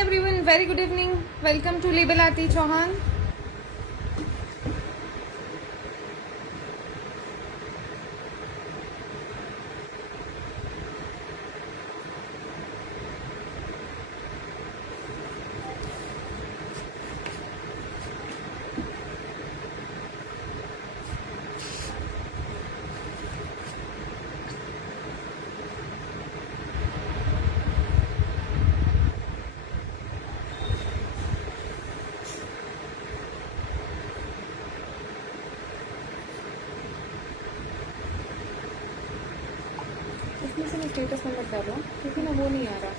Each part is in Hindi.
Hi everyone, very good evening. Welcome to Libelati Chauhan. इसमें से मैं स्टेटस में मत डालो क्योंकि ना वो नहीं आ रहा।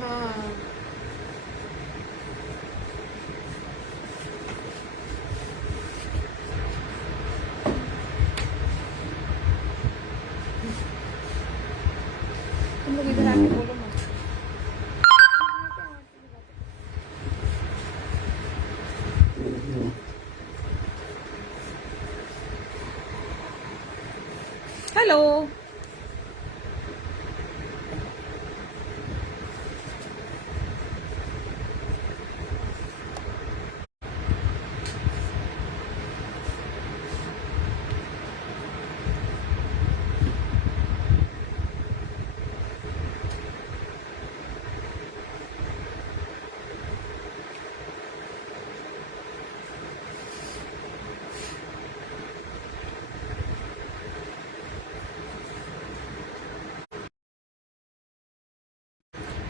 हाँ तुम लोग इधर आके बोलो मत। Hello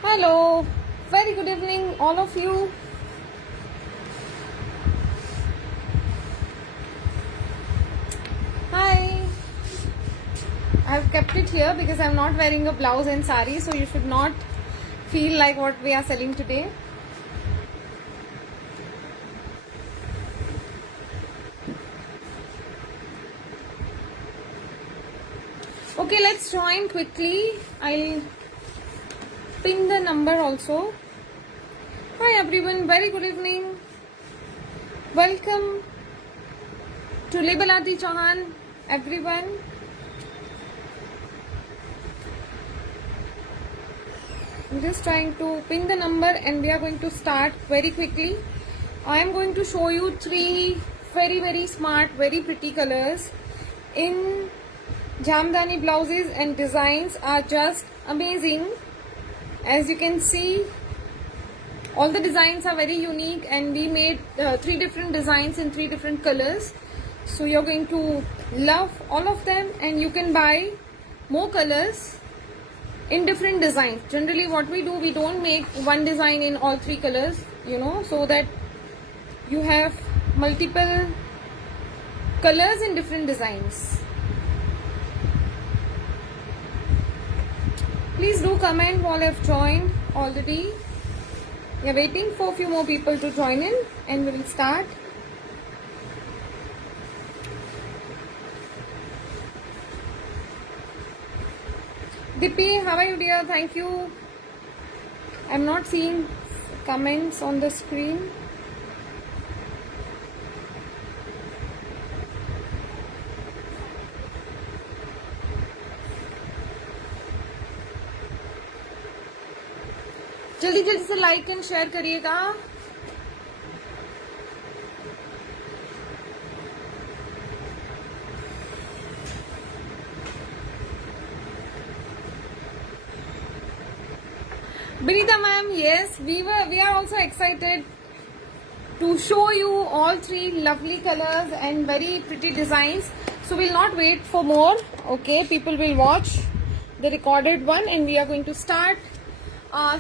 Hello, very good evening, all of you. Hi. I have kept it here because I'm not wearing a blouse and sari, so you should not feel like what we are selling today. Okay, let's join quickly. I'll pin the number also. Hi everyone, very good evening. Welcome to Libelati Chauhan, everyone. I'm just trying to pin the number and we are going to start very quickly. I am going to show you three very smart, very pretty colors in Jamdani blouses, and designs are just amazing. As you can see, all the designs are very unique and we made three different designs in three different colors. So you're going to love all of them and you can buy more colors in different designs. Generally what we do, we don't make one design in all three colors, so that you have multiple colors in different designs. Please do comment all have joined already. We are waiting for a few more people to join in and we will start. Dippy, how are you dear? Thank you. I'm not seeing comments on the screen. जल्दी जल्दी से लाइक एंड शेयर करिएगा। Benita ma'am, yes, we are also excited to show you all three lovely colors and very pretty designs. So we'll not wait for more. Okay, people will watch the recorded one and we are going to start.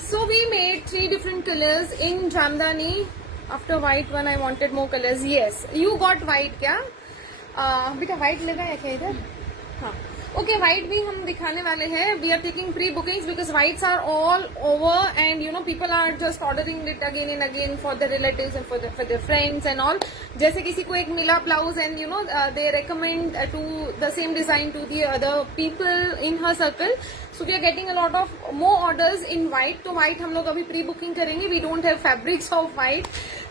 So we made three different colors in Jamdani. After white one, I wanted more colors. Yes, you got white क्या? बेटा white लगा है क्या इधर? हाँ. Okay, white भी हम दिखाने वाले हैं. We are taking pre-bookings because whites are all over and people are just ordering it again and again for the relatives and for their friends and all. जैसे किसी को एक मिला blouse and they recommend to the same design to the other people in her circle. So we are getting a lot of more orders in white. तो white हम लोग अभी pre-booking करेंगे. We don't have fabrics of white.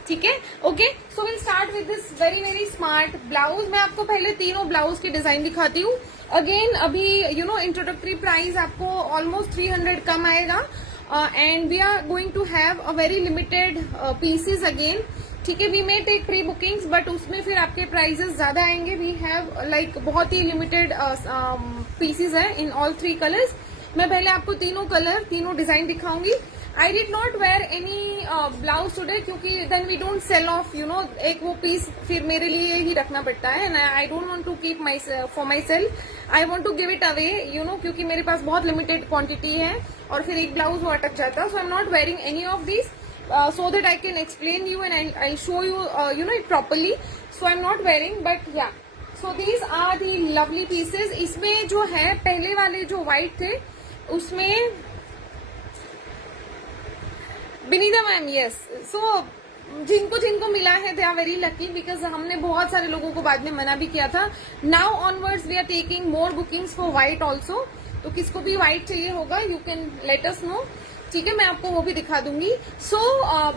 ठीक है. Okay, so we'll start with this very smart blouse. मैं आपको पहले तीनों ब्लाउज की डिजाइन दिखाती हूँ. अगेन अभी इंट्रोडक्टरी प्राइस आपको ऑलमोस्ट 300 कम आएगा and we are going to have a very limited pieces again. ठीक है, we may take pre bookings but उसमें फिर आपके प्राइजेस ज्यादा आएंगे. वी हैव लाइक बहुत ही लिमिटेड पीसेज है इन ऑल 3 कलर्स. मैं पहले आपको तीनों कलर, तीनों डिजाइन दिखाऊंगी. I did not wear any blouse today क्योंकि then we don't sell off, you know, एक वो पीस फिर मेरे लिए ही रखना पड़ता है. And I don't want to keep my for myself, I want to give it away, you know, क्योंकि मेरे पास बहुत लिमिटेड क्वांटिटी है और फिर एक ब्लाउज वो अटक जाता है. So I am not wearing any of this so that I can explain you and I'll show you, you know, it properly. So I'm not wearing, but yeah. So these are the lovely pieces. इसमें जो है पहले वाले जो white थे उसमें बिनीता मैम, yes. So जिनको जिनको मिला है they are very lucky because हमने बहुत सारे लोगों को बाद में मना भी किया था. Now onwards we are taking more bookings for white also. तो किसको भी व्हाइट चाहिए होगा you can let us know. ठीक है, मैं आपको वो भी दिखा दूंगी. सो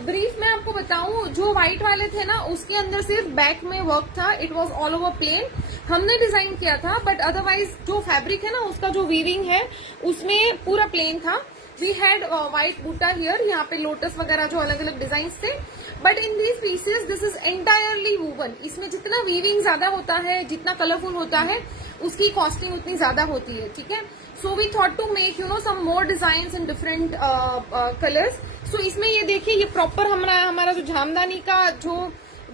ब्रीफ मैं आपको बताऊं, जो व्हाइट वाले थे ना उसके अंदर सिर्फ बैक में वर्क था. It was all over plain. हमने डिजाइन किया था बट अदरवाइज जो फैब्रिक है ना उसका जो वीविंग है उसमें पूरा प्लेन था. वी हैड व्हाइट बूटा हियर, यहाँ पे लोटस वगैरह जो अलग अलग डिजाइन थे. But in these pieces this is entirely woven. इसमें जितना वीविंग ज्यादा होता है, जितना कलरफुल होता है, उसकी कॉस्टिंग उतनी ज्यादा होती है. ठीक है, so we thought to make, you know, some more design in different colours. So इसमें ये देखिए, ये प्रॉपर हमारा जो जामदानी का जो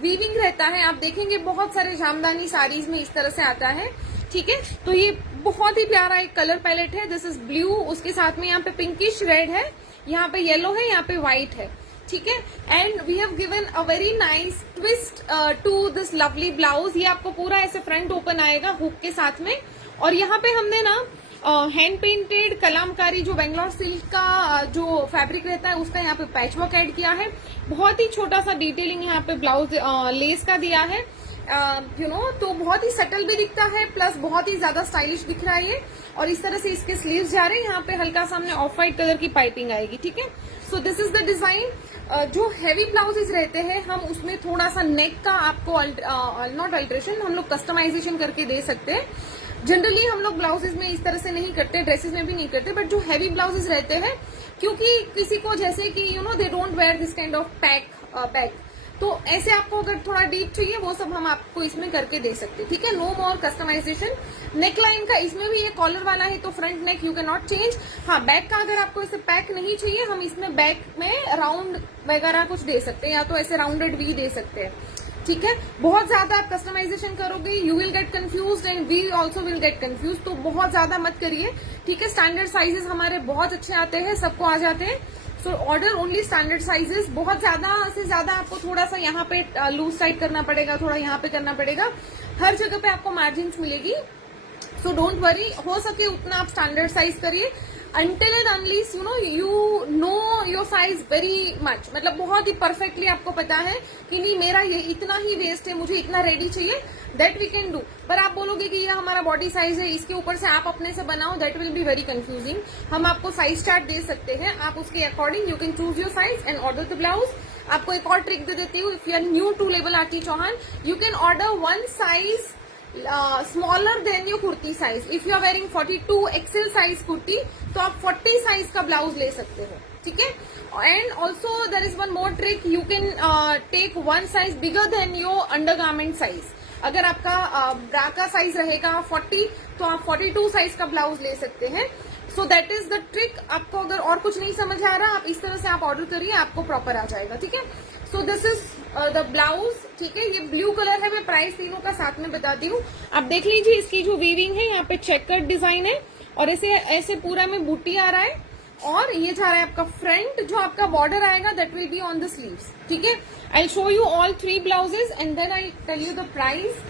वीविंग रहता है, आप देखेंगे बहुत सारे जामदानी साड़ीज में इस तरह से आता है. ठीक है, तो ये बहुत ही प्यारा एक कलर पैलेट है. दिस इज ब्लू, उसके साथ में यहाँ पे पिंकिश रेड है, यहाँ पे येलो है, यहाँ पे व्हाइट है. ठीक है, and we have given a very nice twist to this lovely blouse. ये आपको पूरा ऐसे फ्रंट ओपन आएगा हुक के साथ में. और यहाँ पे हमने ना हैंड पेंटेड कलामकारी जो बेंगलोर सिल्क का जो फैब्रिक रहता है उसका यहाँ पे पैचवर्क ऐड किया है. बहुत ही छोटा सा डिटेलिंग यहाँ पे ब्लाउज लेस का दिया है, यू नो, तो बहुत ही सटल भी दिखता है प्लस बहुत ही ज्यादा स्टाइलिश दिख रहा है ये. और इस तरह से इसके स्लीव्स जा रहे हैं, यहाँ पे हल्का सामने ऑफ व्हाइट कलर की पाइपिंग आएगी. ठीक है, so this is the design. जो हैवी ब्लाउजेज रहते हैं हम उसमें थोड़ा सा नेक का आपको नॉट अल्ट्रेशन, हम लोग कस्टमाइजेशन करके दे सकते हैं. जनरली हम लोग ब्लाउजेज में इस तरह से नहीं करते, ड्रेसेस में भी नहीं करते. बट जो हैवी ब्लाउजेज रहते हैं, क्योंकि किसी को जैसे कि you know they don't wear this kind of back, तो ऐसे आपको अगर थोड़ा डीप चाहिए वो सब हम आपको इसमें करके दे सकते हैं. ठीक है, नो मोर कस्टमाइजेशन. नेक लाइन का इसमें भी ये कॉलर वाला है तो front neck you can not change. हाँ, बैक का अगर आपको इसे पैक नहीं चाहिए, हम इसमें बैक में राउंड वगैरह कुछ दे सकते हैं या तो ऐसे राउंडेड वी दे सकते हैं. ठीक है, बहुत ज्यादा आप कस्टमाइजेशन करोगे you will get confused and we also will get confuse. तो बहुत ज्यादा मत करिए. ठीक है, स्टैंडर्ड साइजेस हमारे बहुत अच्छे आते हैं, सबको आ जाते हैं. So order only standard sizes. बहुत ज्यादा से ज्यादा आपको थोड़ा सा यहाँ पे लूज टाइट करना पड़ेगा, थोड़ा यहाँ पे करना पड़ेगा, हर जगह पे आपको मार्जिन मिलेगी. सो डोंट वरी, हो सके उतना आप स्टैंडर्ड साइज करिए. until and unless you know your size very much, मतलब बहुत ही परफेक्टली आपको पता है कि नहीं मेरा ये इतना ही वेस्ट है, मुझे इतना रेडी चाहिए, दैट वी कैन डू. पर आप बोलोगे कि ये हमारा बॉडी साइज है, इसके ऊपर से आप अपने से बनाओ, that will be very confusing. हम आपको साइज चार्ट दे सकते हैं, आप उसके according you can choose your size and order the blouse. आपको एक और ट्रिक दे देती हूँ. If you are new to label Aarti Chauhan, you can order one size smaller than your kurti size. If you are wearing 42 XL size kurti, तो आप 40 साइज का ब्लाउज ले सकते हो. ठीक है, and also there is one more trick, you can take one size bigger than your undergarment size. अगर आपका ब्रा का साइज रहेगा 40, तो आप 42 साइज का ब्लाउज ले सकते हैं. So that is the trick. आपको अगर और कुछ नहीं समझ आ रहा, आप इस तरह से आप ऑर्डर करिए, आपको प्रॉपर आ जाएगा. ठीक है, so this is the blouse. ठीक है, ये ब्लू कलर है, मैं प्राइस तीनों का साथ में बताती हूँ. आप देख लीजिए इसकी जो वीविंग है, यहाँ पे चेकर्ड डिजाइन है और ऐसे ऐसे पूरा में बूटी आ रहा है. और ये जा रहा है आपका फ्रंट, जो आपका बॉर्डर आएगा that will be on the sleeves. ठीक है, I show you all 3 blouses and then I tell you the price.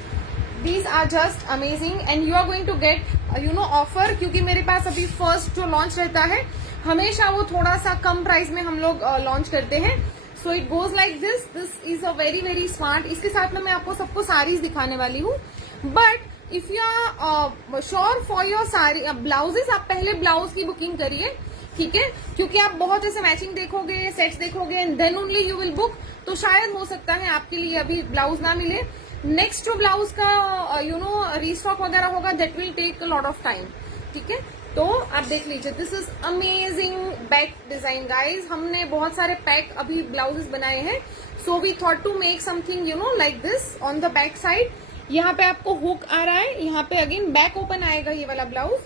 These are just amazing and you are going to get offer, क्योंकि मेरे पास अभी फर्स्ट जो लॉन्च रहता है हमेशा वो थोड़ा सा कम प्राइस में हम लोग लॉन्च करते हैं. सो it goes like this. This is a very very smart. इसके साथ में मैं आपको सबको साड़ीज दिखाने वाली हूँ. But if you are sure for your sari blouses, आप पहले ब्लाउज की बुकिंग करिए. ठीक है, क्योंकि आप बहुत ऐसे मैचिंग देखोगे, सेट्स देखोगे and then only you will book, तो शायद हो सकता है आपके लिए अभी ब्लाउज ना मिले. नेक्स्ट जो ब्लाउज का रीस्टॉक वगैरह होगा that will take a lot of time. ठीक है, तो आप देख लीजिए, this is amazing back design guys. हमने बहुत सारे पैक अभी ब्लाउजेस बनाए हैं, so we thought to make something like this on the back side. यहाँ पे आपको हुक आ रहा है, यहाँ पे अगेन बैक ओपन आएगा ये वाला ब्लाउज,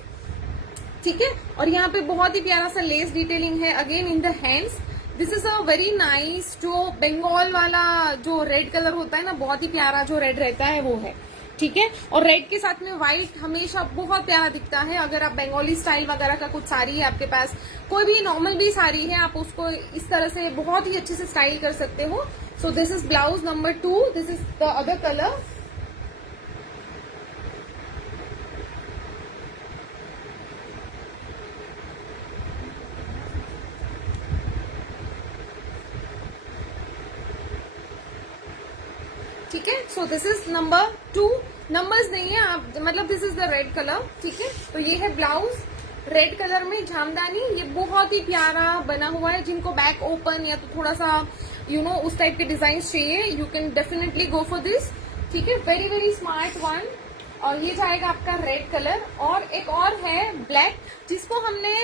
ठीक है। और यहाँ पे बहुत ही प्यारा सा लेस डिटेलिंग है again in the hands. This is a very nice, जो बंगाल वाला जो रेड कलर होता है ना, बहुत ही प्यारा जो रेड रहता है वो है, ठीक है। और रेड के साथ में व्हाइट हमेशा बहुत प्यारा दिखता है। अगर आप बंगाली स्टाइल वगैरह का कुछ साड़ी है आपके पास, कोई भी नॉर्मल भी साड़ी है, आप उसको इस तरह से बहुत ही अच्छे से स्टाइल कर सकते हो। सो this is blouse number 2, this is the other colour. ठीक है, so this is number 2। Numbers नहीं है आप, मतलब this is the red colour, ठीक है। तो ये है ब्लाउज रेड कलर में जामदानी, ये बहुत ही प्यारा बना हुआ है। जिनको बैक ओपन या तो थोड़ा सा उस टाइप के डिजाइन चाहिए, you can definitely go for this, ठीक है। Very very smart one. और ये जाएगा आपका रेड कलर। और एक और है ब्लैक, जिसको हमने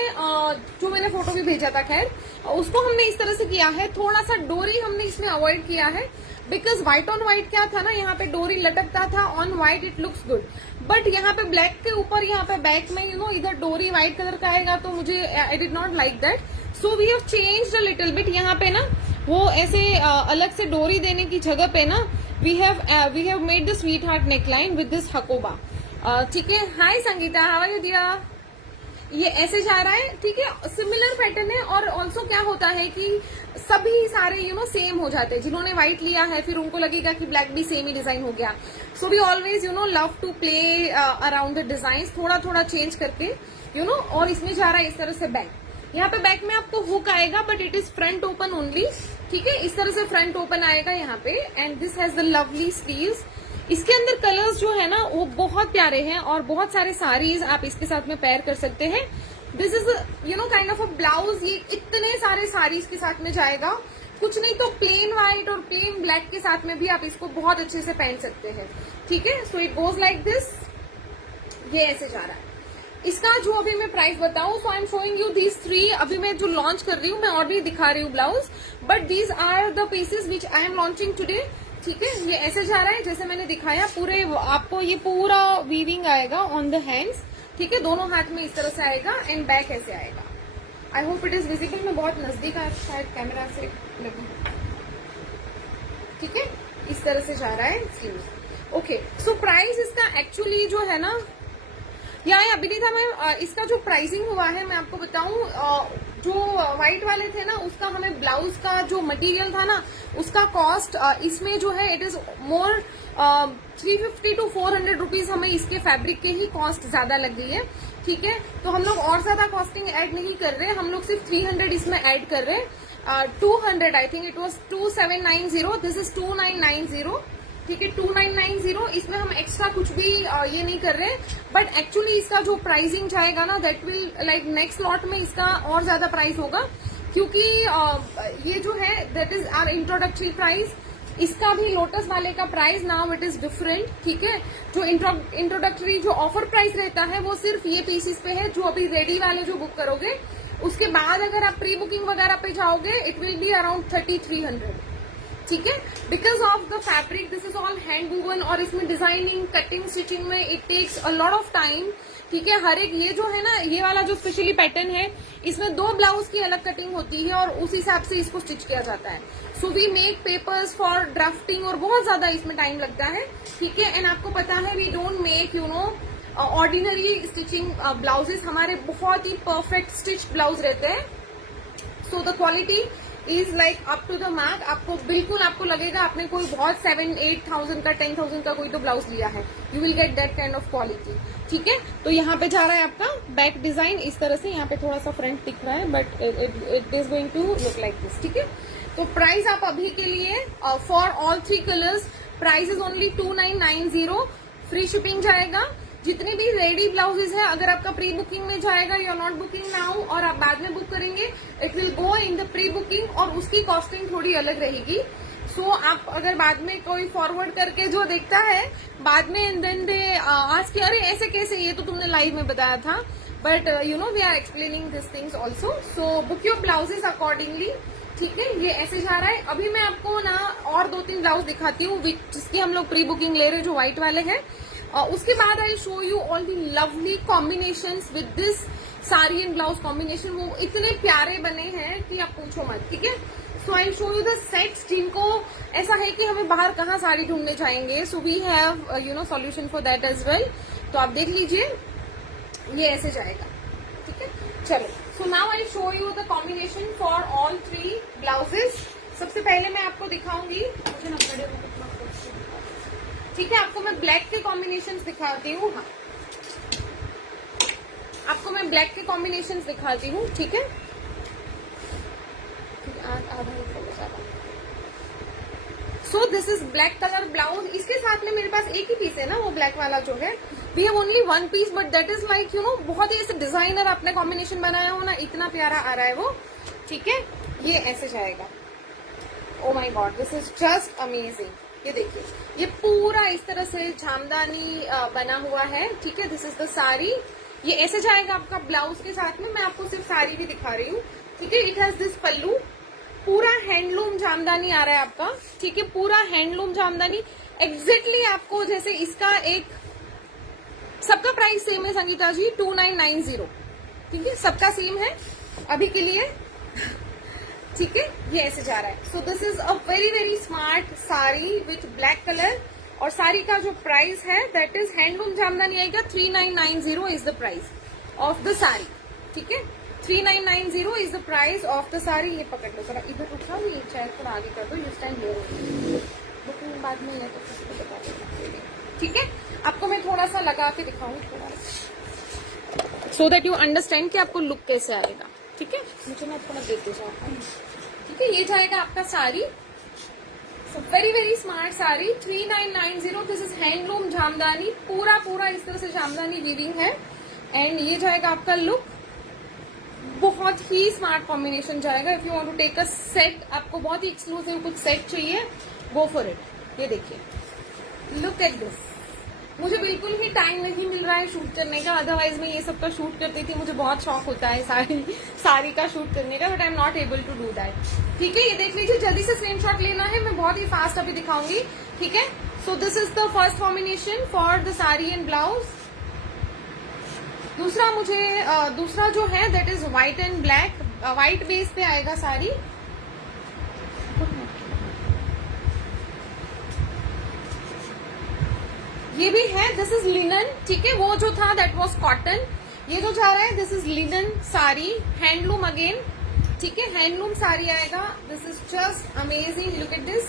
जो मैंने फोटो भी भेजा था, खैर उसको हमने इस तरह से किया है, थोड़ा सा डोरी हमने इसमें अवॉइड किया है, बिकॉज व्हाइट ऑन व्हाइट क्या था ना, यहाँ पे डोरी लटकता था, on white it looks good, but यहाँ पे ब्लैक के ऊपर यहाँ पे बैक में इधर डोरी व्हाइट कलर का आएगा, तो मुझे I did not like that. So we have changed a little bit. यहाँ पे ना वो ऐसे अलग से डोरी देने की जगह पे ना we have made the sweetheart neckline with this Hakoba, ठीक है। Hi Sangeeta, how are you dear. ये ऐसे जा रहा है, ठीक है, सिमिलर पैटर्न है। और ऑल्सो क्या होता है कि सभी सारे सेम हो जाते हैं। जिन्होंने व्हाइट लिया है फिर उनको लगेगा कि ब्लैक भी सेम ही डिजाइन हो गया। So we always love to play around the design, थोड़ा थोड़ा चेंज करके और इसमें जा रहा है इस तरह से बैक। यहाँ पे बैक में आपको हुक आएगा, but it is front open only, ठीक है। इस तरह से फ्रंट ओपन आएगा यहाँ पे, and this has the lovely sleeves. इसके अंदर कलर्स जो है ना वो बहुत प्यारे हैं, और बहुत सारे साड़ीज आप इसके साथ में पेयर कर सकते हैं। This is kind of a blouse. ये इतने सारे साड़ीज के साथ में जाएगा, कुछ नहीं तो प्लेन व्हाइट और प्लेन ब्लैक के साथ में भी आप इसको बहुत अच्छे से पहन सकते हैं, ठीक है। So it goes like this, ये ऐसे जा रहा है। इसका जो अभी मैं प्राइस बताऊं, so I am showing you these 3। अभी मैं जो लॉन्च कर रही हूँ, मैं और भी दिखा रही हूँ blouse, but these are the pieces which I am launching today, ठीक है। ये ऐसे जा रहा है जैसे मैंने दिखाया, पूरे आपको ये पूरा वीविंग आएगा ऑन द हैंड्स, ठीक है। दोनों हाथ में इस तरह से आएगा, एंड बैक ऐसे आएगा। I hope it is visible. मैं बहुत नजदीक शायद कैमरा से लगी, ठीक है। इस तरह से जा रहा है स्लीव्स, ओके। सो प्राइस इसका एक्चुअली जो है ना, या विनीता मैम, इसका जो प्राइसिंग हुआ है मैं आपको बताऊं, जो व्हाइट वाले थे ना, उसका हमें ब्लाउज का जो मटेरियल था ना, उसका कॉस्ट इसमें जो है it is more 350 to 400 rupees हमें इसके फैब्रिक के ही कॉस्ट ज्यादा लग गई है, ठीक है। तो हम लोग और ज्यादा कॉस्टिंग ऐड नहीं कर रहे, हम लोग सिर्फ 300 इसमें ऐड कर रहे हैं। 200 I think it was 2790, this is 2990, ठीक है। 2990, इसमें हम एक्स्ट्रा कुछ भी ये नहीं कर रहे हैं, बट एक्चुअली इसका जो प्राइसिंग जाएगा ना, that will like next lot में इसका और ज्यादा प्राइस होगा, क्योंकि ये जो है that is our introductory price. इसका भी लोटस वाले का price now it is different, ठीक है। जो इंट्रोडक्टरी जो ऑफर प्राइस रहता है वो सिर्फ ये पीसेस पे है, जो अभी रेडी वाले जो बुक करोगे, उसके बाद अगर आप प्री बुकिंग वगैरह पे जाओगे इट विल बी अराउंड 3300, ठीक है। Because of the fabric, this is all hand woven, और इसमें डिजाइनिंग, कटिंग, स्टिचिंग में it takes a lot of time, ठीक है। हर एक ये जो है ना, ये वाला जो स्पेशली पैटर्न है, इसमें 2 ब्लाउज की अलग कटिंग होती है और उस हिसाब से इसको स्टिच किया जाता है। So we make papers for drafting, और बहुत ज्यादा इसमें टाइम लगता है, ठीक है। एंड आपको पता है we don't make ordinary stitching blouses, हमारे बहुत ही परफेक्ट स्टिच ब्लाउज रहते हैं। So the quality is like up to the mark. आपको बिल्कुल आपको लगेगा आपने कोई बहुत 7-8,000 का 10,000 का कोई तो ब्लाउज लिया है, you will get that kind of quality, ठीक है। तो यहाँ पे जा रहा है आपका बैक डिजाइन इस तरह से, यहाँ पे थोड़ा सा फ्रंट दिख रहा है, but it is going to look like this, ठीक है। तो प्राइस आप अभी के लिए for all 3 colours price is only 2990, free shipping जाएगा। जितने भी रेडी ब्लाउजेस है, अगर आपका प्री बुकिंग में जाएगा, you are not booking now और आप बाद में बुक करेंगे, it will go in the pre booking, और उसकी कॉस्टिंग थोड़ी अलग रहेगी। सो आप अगर बाद में कोई फॉरवर्ड करके जो देखता है बाद में, देन दे आज के अरे ऐसे कैसे, ये तो तुमने लाइव में बताया था, but you know we are explaining this things also. So book your blouses accordingly. ठीक है, ये ऐसे जा रहा है. अभी मैं आपको ना और 2-3 ब्लाउज दिखाती हूँ जिसकी हम लोग प्री बुकिंग ले रहे हैं, जो व्हाइट वाले हैं. उसके बाद आई show you all the lovely combinations with this sari and blouse combination. वो इतने प्यारे बने हैं कि आप पूछो मत. ठीक है, so I show you the sets. जिनको ऐसा है कि हमें बाहर कहाँ साड़ी ढूंढने जाएंगे, so we have you know solution for that as well. तो आप देख लीजिए, ये ऐसे जाएगा. ठीक है, चलो. So now I show you the combination for all 3 blouses. सबसे पहले मैं आपको दिखाऊंगी, मुझे ना बड़े. ठीक है, आपको मैं ब्लैक के कॉम्बिनेशंस दिखाती हूँ. हाँ, आपको मैं ब्लैक के कॉम्बिनेशंस दिखाती हूँ. ठीक है, so this is black colour blouse. इसके साथ में मेरे पास एक ही पीस है ना, वो ब्लैक वाला जो है. We have only 1 piece, but that is like you know बहुत ही ऐसे डिजाइनर आपने कॉम्बिनेशन बनाया हो ना, इतना प्यारा आ रहा है वो. ठीक है, ये ऐसे जाएगा. Oh my God, this is just amazing. ये देखिए, ये पूरा इस तरह से जामदानी बना हुआ है. ठीक है, दिस इज द साड़ी. ये ऐसे जाएगा आपका ब्लाउज के साथ में. मैं आपको सिर्फ साड़ी भी दिखा रही हूँ. ठीक है, इट हैज दिस पल्लू. पूरा हैंडलूम जामदानी आ रहा है आपका. ठीक है, पूरा हैंडलूम जामदानी एग्जैक्टली आपको जैसे इसका एक. सबका प्राइस सेम है संगीता जी, 2990. ठीक है, सबका सेम है अभी के लिए. ठीक है, ये ऐसे जा रहा है. So this is a very very smart sari with black colour. और साड़ी का जो प्राइस है दैट इज हैंडलूम जामदानी आएगा. 3990 is the price of the sari. ठीक है, 3990 is the price of the sari. ये पकड़ लो जरा, इधर उठाओ, ये चेयर थोड़ा आगे कर दो. ये स्टैंड ले बुकिंग बाद में है तो किसी को बता देना. ठीक है, आपको मैं थोड़ा सा लगा के दिखाऊंगी थोड़ा, सो दैट यू अंडरस्टैंड कि आपको लुक कैसे आएगा. ठीक है, मुझे मैं थोड़ा देख दे जाऊँ. ठीक है, ये जाएगा आपका sari. Very very smart sari, 3990. This is handloom jamdani. पूरा पूरा इस तरह से जामदानी वीविंग है. एंड ये जाएगा आपका लुक. बहुत ही स्मार्ट कॉम्बिनेशन जाएगा. If you want to take a set, आपको बहुत ही एक्सक्लूसिव कुछ सेट चाहिए, गो फॉर इट. ये देखिए, लुक एट दिस. मुझे बिल्कुल ही टाइम नहीं मिल रहा है शूट करने का, अदरवाइज मैं ये सब का शूट करती थी. मुझे बहुत शौक होता है साड़ी का शूट करने का, but I am not able to do that. ठीक है, ये देख लीजिए, जल्दी से स्क्रीनशॉट लेना है. मैं बहुत ही फास्ट अभी दिखाऊंगी. ठीक है, so this is the first combination for the sari and blouse. दूसरा जो है that is white and black. White base पे आएगा साड़ी. ये भी है, दिस इज लिनन. ठीक है, वो जो था दैट वाज कॉटन. ये जो जा रहा है this is linen sari, handloom again. ठीक है, हैंडलूम साड़ी आएगा. This is just amazing, look at this.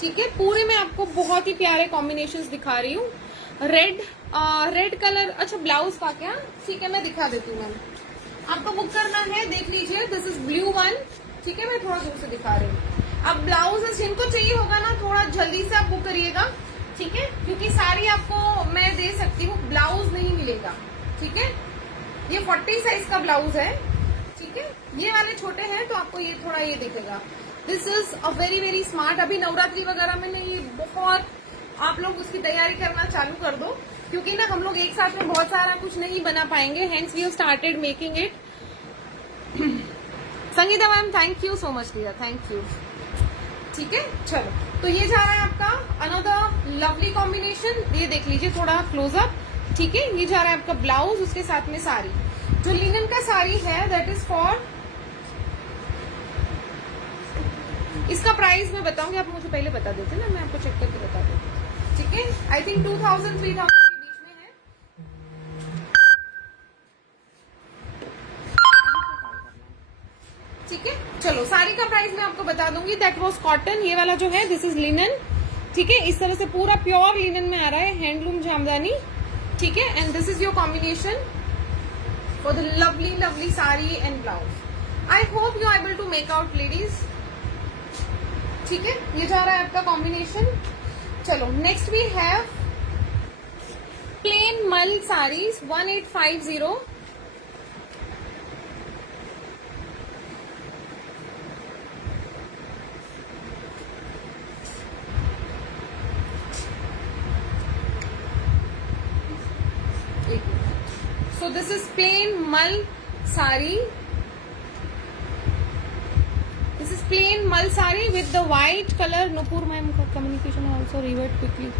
ठीक है, पूरे में आपको बहुत ही प्यारे कॉम्बिनेशंस दिखा रही हूँ. Red colour. अच्छा, ब्लाउज का क्या? ठीक है, मैं दिखा देती हूँ. मैंने आपको बुक करना है, देख लीजिए, दिस इज ब्लू वन. ठीक है, मैं थोड़ा दूर से दिखा रही हूँ. अब ब्लाउज जिनको चाहिए होगा ना, थोड़ा जल्दी से आप बुक करिएगा. ठीक है, क्योंकि साड़ी आपको मैं दे सकती हूँ, ब्लाउज नहीं मिलेगा. ठीक है, ये 40 साइज का ब्लाउज है. ठीक है, ये वाले छोटे हैं तो आपको ये थोड़ा ये दिखेगा. This is a very very smart. अभी नवरात्रि वगैरह में नहीं, बहुत आप लोग उसकी तैयारी करना चालू कर दो, क्योंकि ना हम लोग एक साथ में बहुत सारा कुछ नहीं बना पाएंगे. Hence we have started making it. Sangeeta ma'am, thank you so much dear, thank you. ठीक है, चलो, तो ये जा रहा है आपका अनदर लवली कॉम्बिनेशन. ये देख लीजिए थोड़ा क्लोजअप. ठीक है, ये जा रहा है आपका ब्लाउज, उसके साथ में साड़ी. जो लिनन का साड़ी है दैट इज फॉर, इसका प्राइस मैं बताऊंगी, आप मुझे पहले बता देते ना, मैं आपको चेक करके बता देती. ठीक है, आई थिंक 2000-3000 के बीच में है. ठीक है, चलो, साड़ी का प्राइस मैं आपको बता दूंगी. That was cotton. ये वाला जो है दिस इज लिनन. ठीक है, इस तरह से पूरा प्योर लिनन में आ रहा है, हैंडलूम जामदानी. ठीक है, and this is your combination for the lovely lovely sari and blouse. I hope you are able to make out ladies. ठीक है, ये जा रहा है आपका कॉम्बिनेशन. चलो, नेक्स्ट वी हैव प्लेन मल saris 1850. So this is plain mal sari. This is plain mal sari with the white color. Nupur ma'am communication also revert quickly.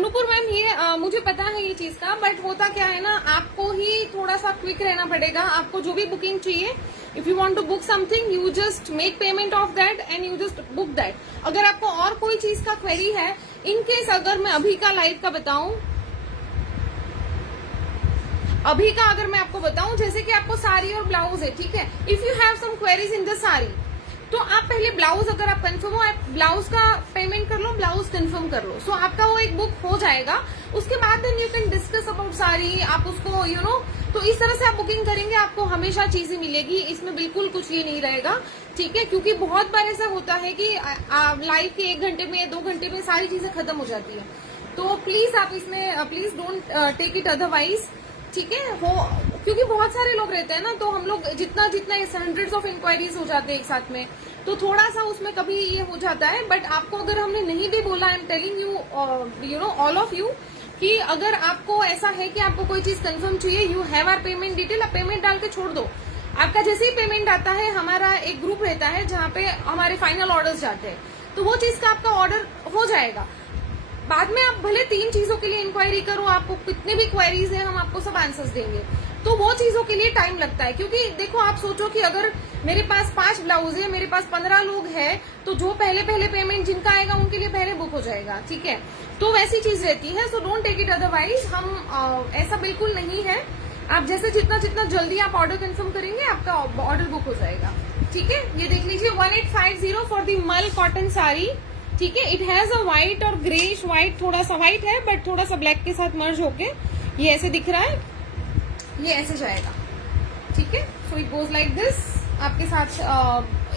Nupur ma'am ये मुझे पता है ये चीज का, बट होता क्या है ना, आपको ही थोड़ा सा क्विक रहना पड़ेगा. आपको जो भी बुकिंग चाहिए, if you want to book something, you just make payment of that and you just book that. अगर आपको और कोई चीज का क्वेरी है, इन केस अगर मैं अभी का लाइव का बताऊं, अभी का अगर मैं आपको बताऊं, जैसे कि आपको साड़ी और ब्लाउज है, ठीक है, if you have some queries in the sari, तो आप पहले ब्लाउज अगर आप कंफर्म हो, आप ब्लाउज का पेमेंट कर लो, ब्लाउज कंफर्म कर लो, सो आपका वो एक बुक हो जाएगा. उसके बाद then you can discuss about sari, आप उसको यू नो, तो इस तरह से आप बुकिंग करेंगे, आपको हमेशा चीजें मिलेगी. इसमें बिल्कुल कुछ ये नहीं रहेगा, ठीक है, क्योंकि बहुत बार ऐसा होता है कि लाइव के 1 घंटे में 2 घंटे में सारी चीजें खत्म हो जाती है. तो प्लीज आप इसमें please don't take it otherwise, ठीक है. हो क्योंकि बहुत सारे लोग रहते हैं ना, तो हम लोग जितना हंड्रेड्स ऑफ इंक्वायरीज हो जाते हैं एक साथ में, तो थोड़ा सा उसमें कभी ये हो जाता है. बट आपको अगर हमने नहीं भी बोला, आई am telling you you know all of you, कि अगर आपको ऐसा है कि आपको कोई चीज कंफर्म चाहिए, you have our payment detail, आप पेमेंट डाल के छोड़ दो. आपका जैसे ही पेमेंट आता है, हमारा एक ग्रुप रहता है जहाँ पे हमारे फाइनल ऑर्डर्स जाते हैं, तो वो चीज का आपका ऑर्डर हो जाएगा. बाद में आप भले 3 चीजों के लिए इंक्वायरी करो, आपको कितने भी क्वेरीज हैं, हम आपको सब आंसर्स देंगे. तो वो चीजों के लिए टाइम लगता है, क्योंकि देखो आप सोचो कि अगर मेरे पास 5 ब्लाउज है, मेरे पास 15 लोग हैं, तो जो पहले पेमेंट जिनका आएगा उनके लिए पहले बुक हो जाएगा, ठीक है. तो वैसी चीज रहती है. So don't take it otherwise. हम ऐसा बिल्कुल नहीं है. आप जैसे जितना जल्दी आप ऑर्डर कंफर्म करेंगे, आपका ऑर्डर बुक हो जाएगा, ठीक है. ये देख लीजिए 1850 फॉर दी मल कॉटन साड़ी, ठीक है. इट हैज अ व्हाइट और ग्रेश व्हाइट, थोड़ा सा व्हाइट है बट थोड़ा सा ब्लैक के साथ मर्ज होके ये ऐसे दिख रहा है, ये ऐसे जाएगा, ठीक है. So it goes like this. आपके साथ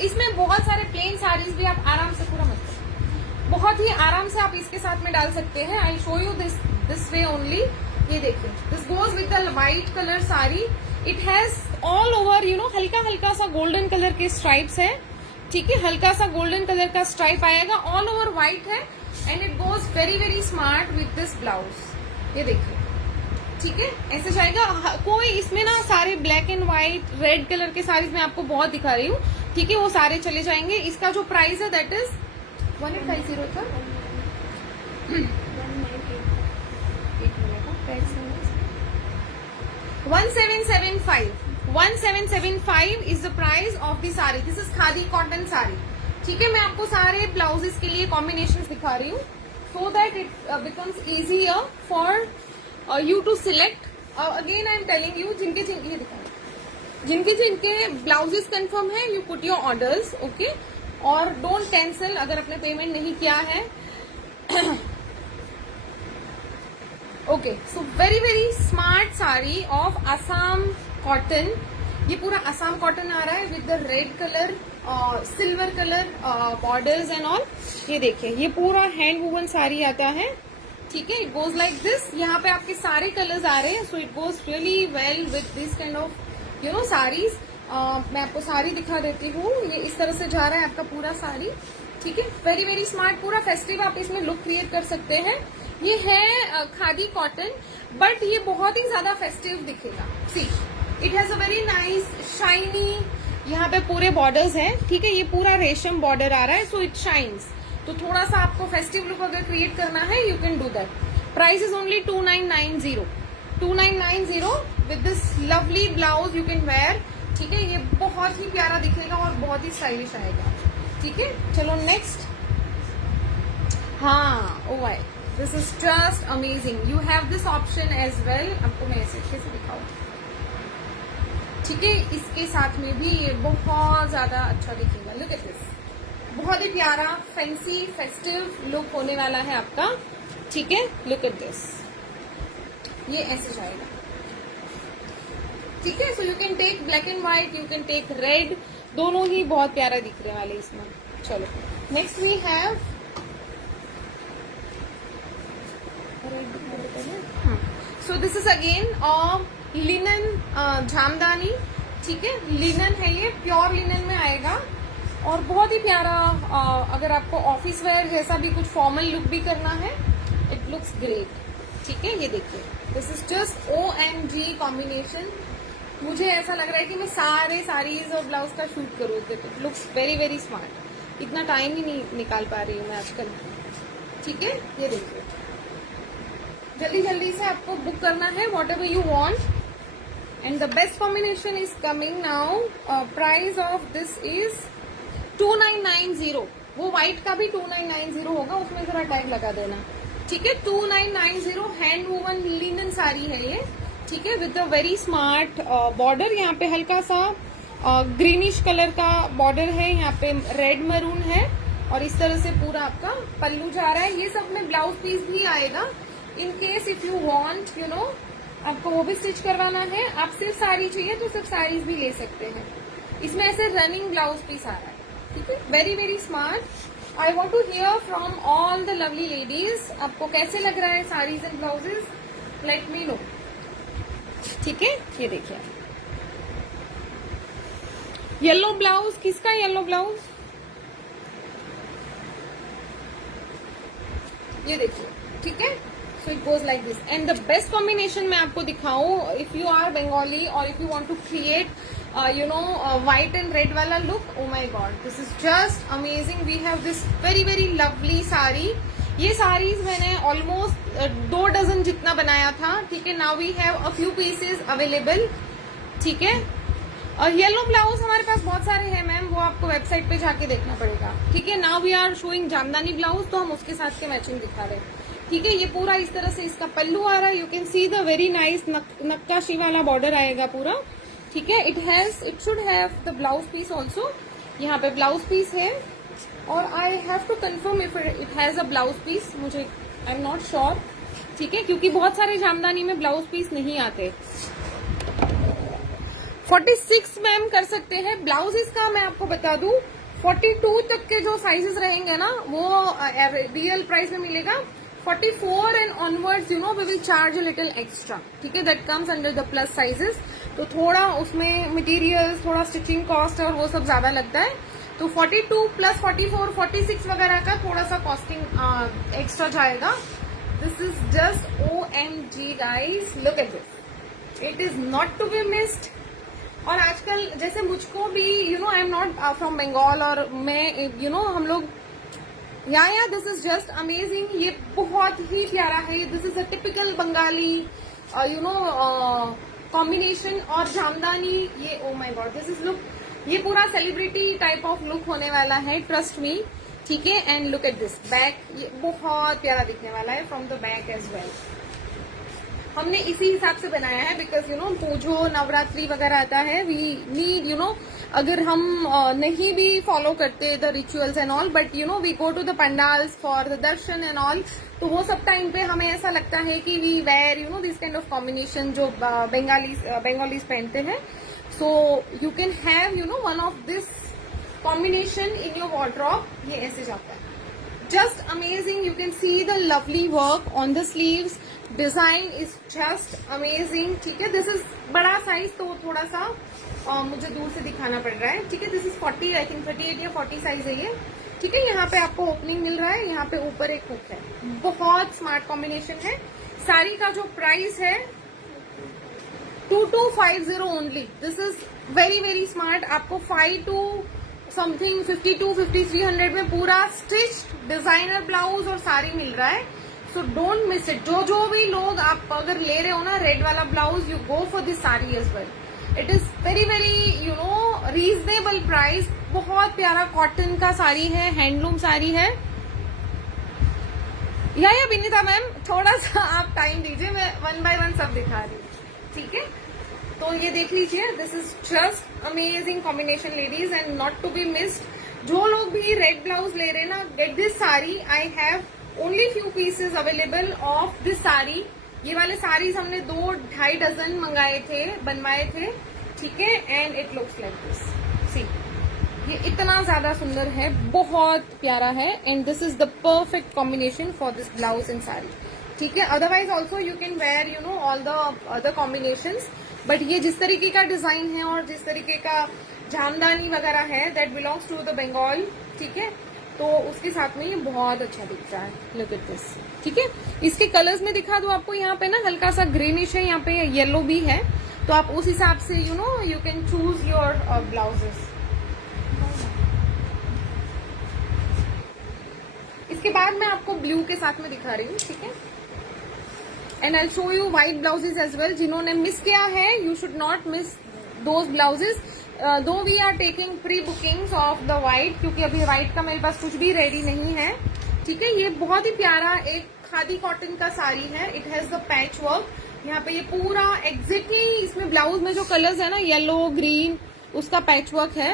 इसमें बहुत सारे प्लेन साड़ीज भी आप आराम से, पूरा मतलब बहुत ही आराम से आप इसके साथ में डाल सकते हैं. आई show you this way only. ये देखिए, this goes with the white colour sari. It has all over you know हल्का सा गोल्डन कलर के स्ट्राइप्स है, ठीक है. हल्का सा गोल्डन कलर का स्ट्राइप आएगा, ऑल ओवर व्हाइट है, and it goes very smart with this blouse. ये देखिए, ठीक है, ऐसे जाएगा. कोई इसमें ना सारे black and white red colour के साड़ीज मैं आपको बहुत दिखा रही हूँ, ठीक है, वो सारे चले जाएंगे. इसका जो प्राइस है दैट इज 1850 था. 1775 is the price of the sari. This is khadi cotton sari, ठीक है. मैं आपको सारे ब्लाउजेस के लिए कॉम्बिनेशन दिखा रही हूँ, so that it becomes easier for you to select. Again I am telling you, जिनके ब्लाउजेस कंफर्म है, you put your orders, okay. और डोंट कैंसिल अगर आपने पेमेंट नहीं किया है. Okay, so very smart sari of Assam cotton. ये पूरा असम कॉटन आ रहा है विद द रेड कलर और silver colour borders and all. ये देखिए, ये पूरा हैंड वूवन साड़ी आता है, ठीक है. It goes like this. यहाँ पे आपके सारे कलर्स आ रहे हैं, सो it goes really well with this kind of you no saris. मैं आपको साड़ी दिखा देती हूँ. ये इस तरह से जा रहा है आपका पूरा साड़ी, ठीक है. वेरी स्मार्ट, पूरा फेस्टिव आप इसमें लुक क्रिएट कर सकते हैं. ये है खादी कॉटन, बट ये बहुत ही ज्यादा फेस्टिव दिखेगा. See, it has a very nice shiny, यहाँ पे पूरे बॉर्डर्स हैं, ठीक है. ये पूरा रेशम बॉर्डर आ रहा है, सो इट शाइन्स. तो थोड़ा सा आपको फेस्टिव लुक अगर क्रिएट करना है, you can do that. Price is only 2990 with this lovely blouse you can where, ठीक है. ये बहुत ही प्यारा दिखेगा और बहुत ही स्टाइलिश आएगा, ठीक है. चलो नेक्स्ट. हाँ, oh why, this is just amazing. You have this option as well. आपको मैं ऐसे कैसे दिखाऊं, ठीक है. इसके साथ में भी ये बहुत ज्यादा अच्छा दिखेगा. लुक एट दिस, बहुत ही प्यारा फैंसी फेस्टिव लुक होने वाला है आपका, ठीक है. लुक एट दिस, ये ऐसे जाएगा, ठीक है. So you can take black and white, you can take red, दोनों ही बहुत प्यारा दिख रहे वाले इसमें. चलो next we have so this is again linen Jamdani, ठीक है. लिनन है, ये प्योर लिनन में आएगा और बहुत ही प्यारा. अगर आपको ऑफिस वेयर जैसा भी कुछ फॉर्मल लुक भी करना है, इट लुक्स ग्रेट, ठीक है, ये देखिए, this is just OMG combination. मुझे ऐसा लग रहा है कि मैं सारे साड़ीज और ब्लाउज का शूट करूँ। It looks very very smart. इतना टाइम ही नहीं निकाल पा रही हूँ मैं आजकल। ठीक है, ये देखिए, जल्दी जल्दी से आपको बुक करना है what ever you want. And the best combination is coming now. Price of this is 2990। वो व्हाइट का भी 2990 होगा, उसमें जरा टैग लगा देना। ठीक है, 2990 हैंड वूवन लिनन साड़ी है ये। ठीक है, with a very smart border. यहाँ पे हल्का सा ग्रीनिश कलर का बॉर्डर है, यहाँ पे रेड मरून है, और इस तरह से पूरा आपका पल्लू जा रहा है। ये सब में ब्लाउज पीस भी आएगा। In case if you want you know आपको वो भी स्टिच करवाना है, आप सिर्फ साड़ी चाहिए तो सिर्फ साड़ीज भी ले सकते हैं। इसमें ऐसे रनिंग ब्लाउज पीस आ रहा है। ठीक है, very very smart. I want to hear from all the lovely ladies, आपको कैसे लग रहा है saris and blouses, let me know. ठीक है, ये देखिए, येलो ब्लाउज, किसका येलो ब्लाउज, ये देखिए। ठीक है, so it goes like this. And the best combination मैं आपको दिखाऊं, इफ यू आर बंगाली और if you want to create white and red वाला look, oh my God, this is just amazing. We have this very very lovely sari. ये साड़ीज मैंने ऑलमोस्ट 2 डजन जितना बनाया था। ठीक है, now we have a few pieces available. ठीक है, येलो ब्लाउज हमारे पास बहुत सारे हैं मैम, वो आपको वेबसाइट पे जाके देखना पड़ेगा। ठीक है, now we are showing Jamdani blouse, तो हम उसके साथ के मैचिंग दिखा रहे हैं। ठीक है, ये पूरा इस तरह से इसका पल्लू आ रहा है। You can see the very nice नक्काशी वाला बॉर्डर आएगा पूरा। ठीक है, it should have the blouse piece also. यहाँ पे ब्लाउज पीस है, और I have to confirm if it has a blouse piece. मुझे आई एम नॉट श्योर। ठीक है, क्योंकि बहुत सारे जामदानी में ब्लाउज पीस नहीं आते। 46 मैम कर सकते हैं। ब्लाउजेस का मैं आपको बता दूं, 42 तक के जो साइजेस रहेंगे ना, वो रियल प्राइस में मिलेगा। 44 and onwards we will charge a little extra. ठीक है, that comes under the plus sizes. तो थोड़ा उसमें मटेरियल, थोड़ा स्टिचिंग कॉस्ट और वो सब ज्यादा लगता है। तो 42 प्लस 44, 46 वगैरह का थोड़ा सा कॉस्टिंग एक्स्ट्रा जाएगा। This is just OMG guys, look at this, it is not to be missed. और आजकल जैसे मुझको भी I am not from Bengal, और मैं हम लोग या दिस इज जस्ट अमेजिंग। ये बहुत ही प्यारा है। This is a typical Bengali combination और जामदानी। ये ओ my God, this is look, ये पूरा सेलिब्रिटी टाइप ऑफ लुक होने वाला है, ट्रस्ट मी। ठीक है, and look at this back, ये बहुत प्यारा दिखने वाला है from the back as well. हमने इसी हिसाब से बनाया है, बिकॉज पूजो नवरात्रि वगैरह आता है, वी नीड अगर हम नहीं भी फॉलो करते the rituals and all, but we go to the pandals for the darshan and all, तो वो सब टाइम पे हमें ऐसा लगता है कि we wear this kind of combination जो बंगालीज पहनते हैं। So you can have one of this combination in your wardrobe. ये ऐसे जाता है, just amazing. You can see the lovely work on the sleeves. Design is just amazing. ठीक है, this is बड़ा साइज, तो थोड़ा सा मुझे दूर से दिखाना पड़ रहा है। ठीक है, this is 40, I think 38 या 40 साइज है ये। ठीक है, यहाँ पे आपको ओपनिंग मिल रहा है, यहाँ पे ऊपर एक हुक है। बहुत स्मार्ट कॉम्बिनेशन है। साड़ी का जो प्राइस है 2250 only. This is very very smart. आपको 5 to समथिंग 52-5300 में पूरा स्टिच डिजाइनर ब्लाउज और साड़ी मिल रहा है। So don't miss it. जो भी लोग आप अगर ले रहे हो ना रेड वाला blouse, you go for this sari as well. It is very very reasonable price. बहुत प्यारा कॉटन का साड़ी है, हैंडलूम साड़ी है। या विनीता मैम, थोड़ा सा आप टाइम दीजिए, मैं 1 by 1 सब दिखा रही हूँ। ठीक है, तो ये देख लीजिए, this is just amazing combination ladies and not to be missed. जो लोग भी रेड ब्लाउज ले रहे हैं ना, get this sari. I have only few pieces available of this sari. ये वाले साड़ीज हमने 2-2.5 डजन मंगाए थे, बनवाए थे। ठीक है, and it looks like this. See, ये इतना ज्यादा सुंदर है, बहुत प्यारा है, and this is the perfect combination for this blouse and sari. ठीक है, otherwise also you can wear all the other combinations, but ये जिस तरीके का डिजाइन है और जिस तरीके का जामदानी वगैरह है, that belongs to the Bengal. ठीक है, तो उसके साथ में ये बहुत अच्छा दिखता है। Look at this. ठीक है, इसके कलर्स में दिखा दूं आपको, यहाँ पे ना हल्का सा ग्रीनिश है, यहाँ पे येलो भी है, तो आप उस हिसाब से you can choose your blouses. इसके बाद मैं आपको ब्लू के साथ में दिखा रही हूँ। ठीक है, and I show you white blouses as well. जिन्होंने मिस किया है, you should not miss those blouses, though we are taking pre bookings of the white, क्योंकि अभी व्हाइट का मेरे पास कुछ भी रेडी नहीं है। ठीक है, ये बहुत ही प्यारा एक खादी कॉटन का साड़ी है। It has the patch work, यहाँ पे ये पूरा एग्जैक्टली इसमें ब्लाउज में जो कलर्स है ना, येलो ग्रीन, उसका पैच वर्क है।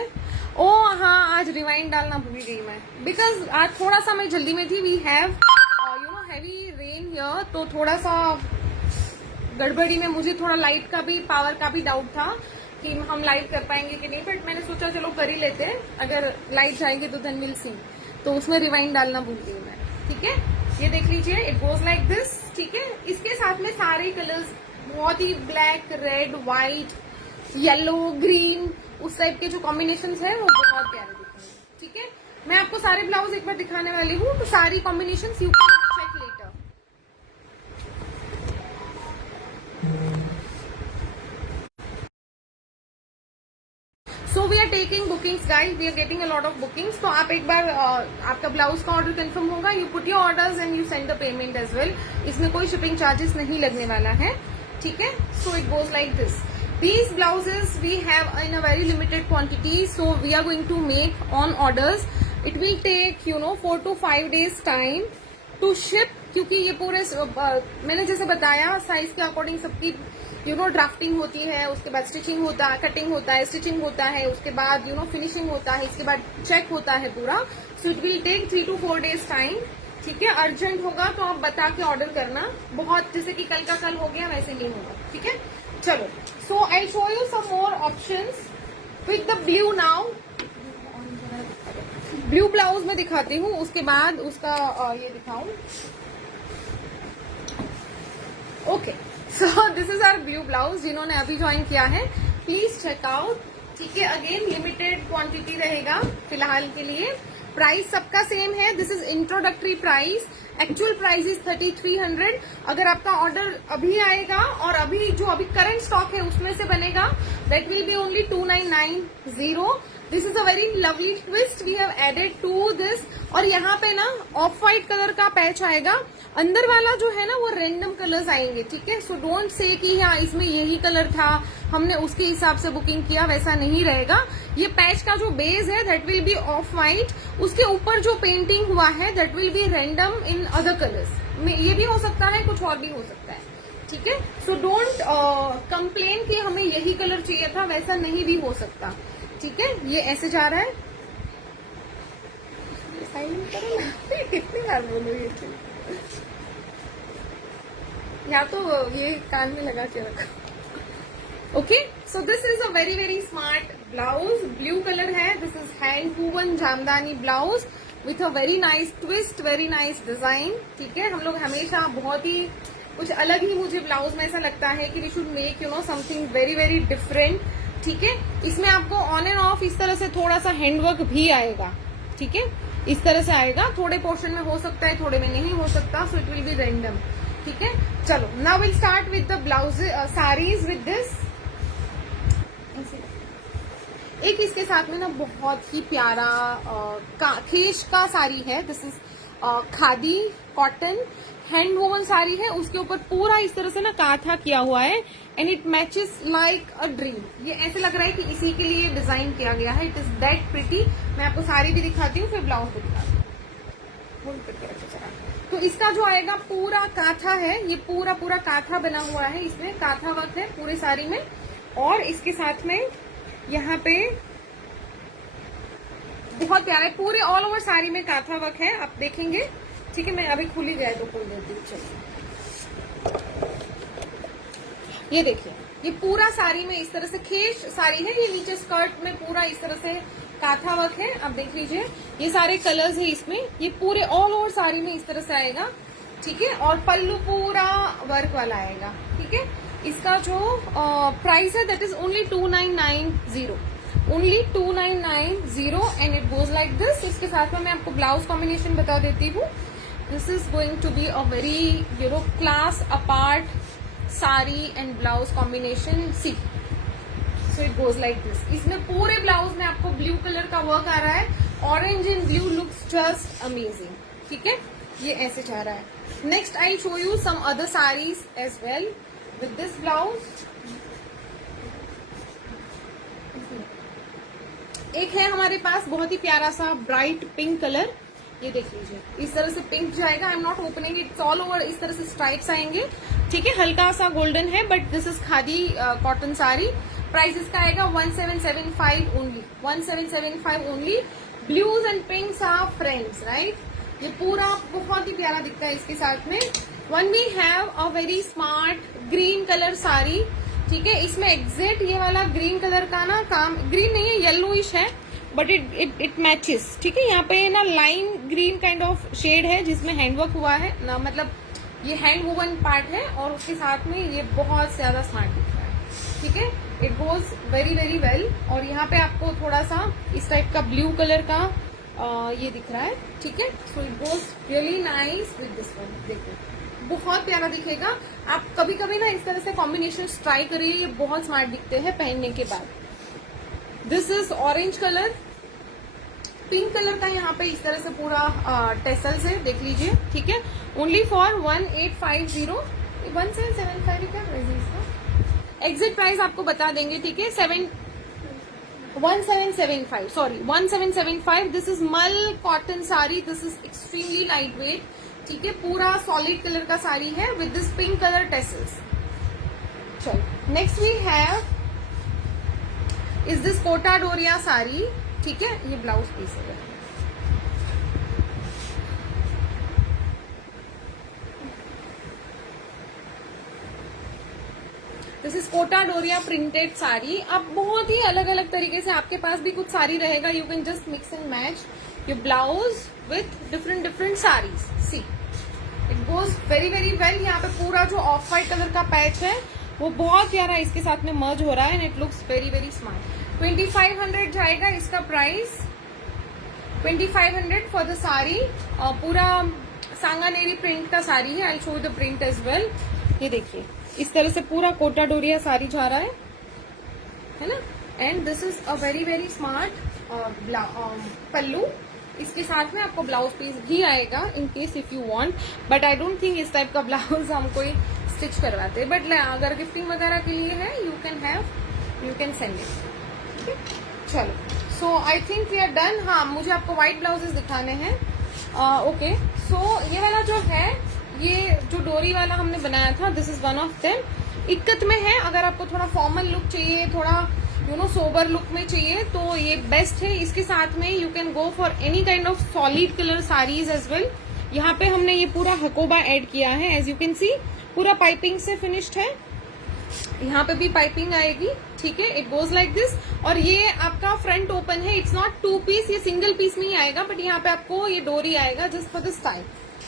ओ हाँ, आज रिवाइंड डालना भूल गई मैं, बिकॉज आज थोड़ा सा मैं जल्दी में थी। We have heavy rain here, तो थोड़ा सा गड़बड़ी में मुझे थोड़ा लाइट का भी, पावर का भी डाउट था कि हम लाइव कर पाएंगे कि नहीं, बट मैंने सोचा चलो कर ही लेते हैं, अगर लाइट जाएंगे तो देन विल सी। तो उसमें रिवाइंड डालना भूल गई मैं। ठीक है, ये देख लीजिए, इट गोज लाइक दिस। ठीक है, इसके साथ में सारे कलर्स बहुत ही black, red, white, yellow, green, उस टाइप के जो कॉम्बिनेशन है वो बहुत प्यारे दिखेंगे। ठीक है, मैं आपको सारे ब्लाउज एक बार दिखाने वाली हूँ, तो सारी combination you can check later. So we are taking bookings guys, we are getting a lot of bookings. तो आप एक बार आपका ब्लाउज का ऑर्डर कंफर्म होगा, you put your orders and you send the payment as well. इसमें कोई शिपिंग चार्जेस नहीं लगने वाला है। ठीक है, so it goes like this. These blouses we have in a very limited quantity, so we are going to make on orders. It will take 4 to 5 days time to ship, क्योंकि ये पूरे मैंने जैसे बताया साइज के अकॉर्डिंग सबकी ड्राफ्टिंग होती है, उसके बाद स्टिचिंग होता है, कटिंग होता है, स्टिचिंग होता है, उसके बाद फिनिशिंग होता है, इसके बाद चेक होता है पूरा। So it will take 3 to 4 days time. ठीक है, अर्जेंट होगा तो आप बता के ऑर्डर करना, बहुत जैसे कि कल का कल हो गया वैसे नहीं होगा। ठीक है, चलो, so I show you some more options with the blue now. Blue blouse में दिखाती हूँ, उसके बाद उसका ये दिखाऊं। Okay, so this is our blue blouse. जिन्होंने अभी ज्वाइन किया है प्लीज चेक आउट। ठीक है, अगेन लिमिटेड क्वांटिटी रहेगा फिलहाल के लिए। प्राइस सबका सेम है, this is introductory price. Actual price is 3300। अगर आपका ऑर्डर अभी आएगा और अभी करंट स्टॉक है उसमें से बनेगा, that will be only 2990। This is a very lovely twist we have added to this. और यहाँ पे ना ऑफ व्हाइट कलर का पैच आएगा, अंदर वाला जो है ना वो रैंडम कलर्स आएंगे। ठीक है, सो डोंट से कि हाँ इसमें यही कलर था, हमने उसके हिसाब से बुकिंग किया, वैसा नहीं रहेगा। ये पैच का जो बेस है that will B of white, उसके ऊपर जो पेंटिंग हुआ है that will B random in other colours. ये भी हो सकता है, कुछ और भी हो सकता है। ठीक है, सो डोंट कंप्लेन कि हमें यही कलर चाहिए था, वैसा नहीं भी हो सकता। ठीक है, ये ऐसे जा रहा है, साइलेंट करो ना, कितनी बार बोलो ये या तो ये कान में लगा के रखो। Okay, so this is a very very smart blouse, blue colour है। This is hand woven Jamdani blouse with a very nice twist, very nice design. ठीक है, हम लोग हमेशा बहुत ही कुछ अलग ही, मुझे ब्लाउज में ऐसा लगता है कि we should make something very very different. ठीक है, इसमें आपको ऑन एंड ऑफ इस तरह से थोड़ा सा हैंडवर्क भी आएगा। ठीक है, इस तरह से आएगा, थोड़े पोर्शन में हो सकता है, थोड़े में नहीं हो सकता, सो इट विल बी रैंडम। ठीक है, चलो now will start with the blouse saris with this. एक इसके साथ में ना बहुत ही प्यारा खेश का साड़ी है। This is khadi cotton hand woven sari है, उसके ऊपर पूरा इस तरह से ना काथा किया हुआ है and it matches like a dream. ये ऐसे लग रहा है कि इसी के लिए डिजाइन किया गया है। It is that pretty. मैं आपको साड़ी भी दिखाती हूँ, फिर ब्लाउज भी दिखाती हूँ। तो इसका जो आएगा पूरा काथा है, ये पूरा पूरा काथा बना हुआ है, इसमें काथा वर्क है पूरे साड़ी में। और इसके साथ में यहाँ पे बहुत प्यारा पूरे ऑल ओवर साड़ी में काथा वर्क है, आप देखेंगे। ठीक है, मैं अभी खुली गया तो खोल देती हूँ। चलिए, ये देखिए, ये पूरा साड़ी में इस तरह से खेश साड़ी है। ये नीचे स्कर्ट में पूरा इस तरह से काथा वर्क है, आप देख लीजिए। ये सारे कलर्स है इसमें, ये पूरे ऑल ओवर साड़ी में इस तरह से आएगा। ठीक है, और पल्लू पूरा वर्क वाला आएगा। ठीक है, इसका जो प्राइस है that is only 2990। Only 2990 and it goes like this. इसके साथ में मैं आपको ब्लाउज कॉम्बिनेशन बता देती हूँ। This is going to be a very class apart sari and blouse combination. See, so it goes like this. इसमें पूरे ब्लाउज में आपको ब्लू कलर का वर्क आ रहा है। Orange and blue looks just amazing. ठीक है, ये ऐसे जा रहा है। Next I show you some other saris as well with this blouse. एक है हमारे पास बहुत ही प्यारा सा ब्राइट पिंक कलर, ये देख लीजिए, इस तरह से पिंक जाएगा। आई am not opening it's all over, इस तरह से स्ट्राइप्स आएंगे। ठीक है, हल्का सा गोल्डन है but this is khadi cotton sari. Price इसका आएगा 1775 only, 1775 only. Blues and pinks are friends, right. ये पूरा बहुत ही प्यारा दिखता है इसके साथ में। One we have a very smart green colour sari. ठीक है, इसमें एग्जैक्ट ये वाला ग्रीन कलर का ना काम, ग्रीन नहीं है, येलोइश है बट इट मैचेस। ठीक है, यहाँ पे ना lime green kind of shade है जिसमें हैंडवर्क हुआ है ना, मतलब ये हैंड वूवन पार्ट है और उसके साथ में ये बहुत ज्यादा स्मार्ट दिख रहा है। ठीक है, it goes very very well. और यहाँ पे आपको थोड़ा सा इस टाइप का ब्लू कलर का ये दिख रहा है। ठीक है, so it goes really nice with this one. देखो बहुत प्यारा दिखेगा। आप कभी कभी ना इस तरह से कॉम्बिनेशन ट्राई करिए, ये बहुत स्मार्ट दिखते हैं पहनने के बाद। This is orange colour, pink colour का यहाँ पे इस तरह से पूरा टेसल्स है, देख लीजिए। ठीक है, ओनली फॉर 1850, 1775 क्या प्राइस है इसका? एग्जिट प्राइस आपको बता देंगे। ठीक है, 1775, sorry 1775। This is mul cotton sari, this is extremely light weight. ठीक है, पूरा सॉलिड कलर का साड़ी है with this pink colour tassels. चलो next we have is this Kota Doria sari. ठीक है, ये ब्लाउज पीस है। This is Kota Doria printed sari. अब बहुत ही अलग अलग तरीके से आपके पास भी कुछ साड़ी रहेगा। You can just mix and match your blouse with different different saris. See, it goes very very well. यहाँ पे पूरा जो ऑफ वाइट कलर का पैच है वो बहुत प्यारा इसके साथ में मर्ज हो रहा है and it looks very very smart. 2500 जाएगा इसका प्राइस, 2500 फॉर द साड़ी। पूरा सांगानेरी प्रिंट का साड़ी है। I show the print as well. ये देखिए, इस तरह से पूरा कोटा डोरिया साड़ी जा रहा है ना। And this is a very very smart pallu. इसके साथ में आपको ब्लाउज पीस भी आएगा in case if you want, but I don't think इस टाइप का ब्लाउज हम कोई स्टिच करवाते, बट अगर गिफ्टिंग वगैरह के लिए है यू कैन सेंड इट। चलो, so I think we are done. हाँ, मुझे आपको व्हाइट ब्लाउजेस दिखाने हैं। ओके, सो ये वाला जो है, ये जो डोरी वाला हमने बनाया था, this is one of them. Ikat में है। अगर आपको थोड़ा फॉर्मल लुक चाहिए, थोड़ा सोबर लुक में चाहिए तो ये बेस्ट है। इसके साथ में you can go for any kind of solid colour saris as well. यहाँ पे हमने ये पूरा हकोबा ऐड किया है, एज यू कैन सी पूरा पाइपिंग से फिनिश्ड है। यहाँ पे भी पाइपिंग आएगी। ठीक है, इट गोज लाइक दिस। और ये आपका फ्रंट ओपन है, इट्स नॉट 2 पीस, ये सिंगल पीस में ही आएगा, बट यहाँ पे आपको ये डोरी आएगा जस्ट फॉर दिस टाइप।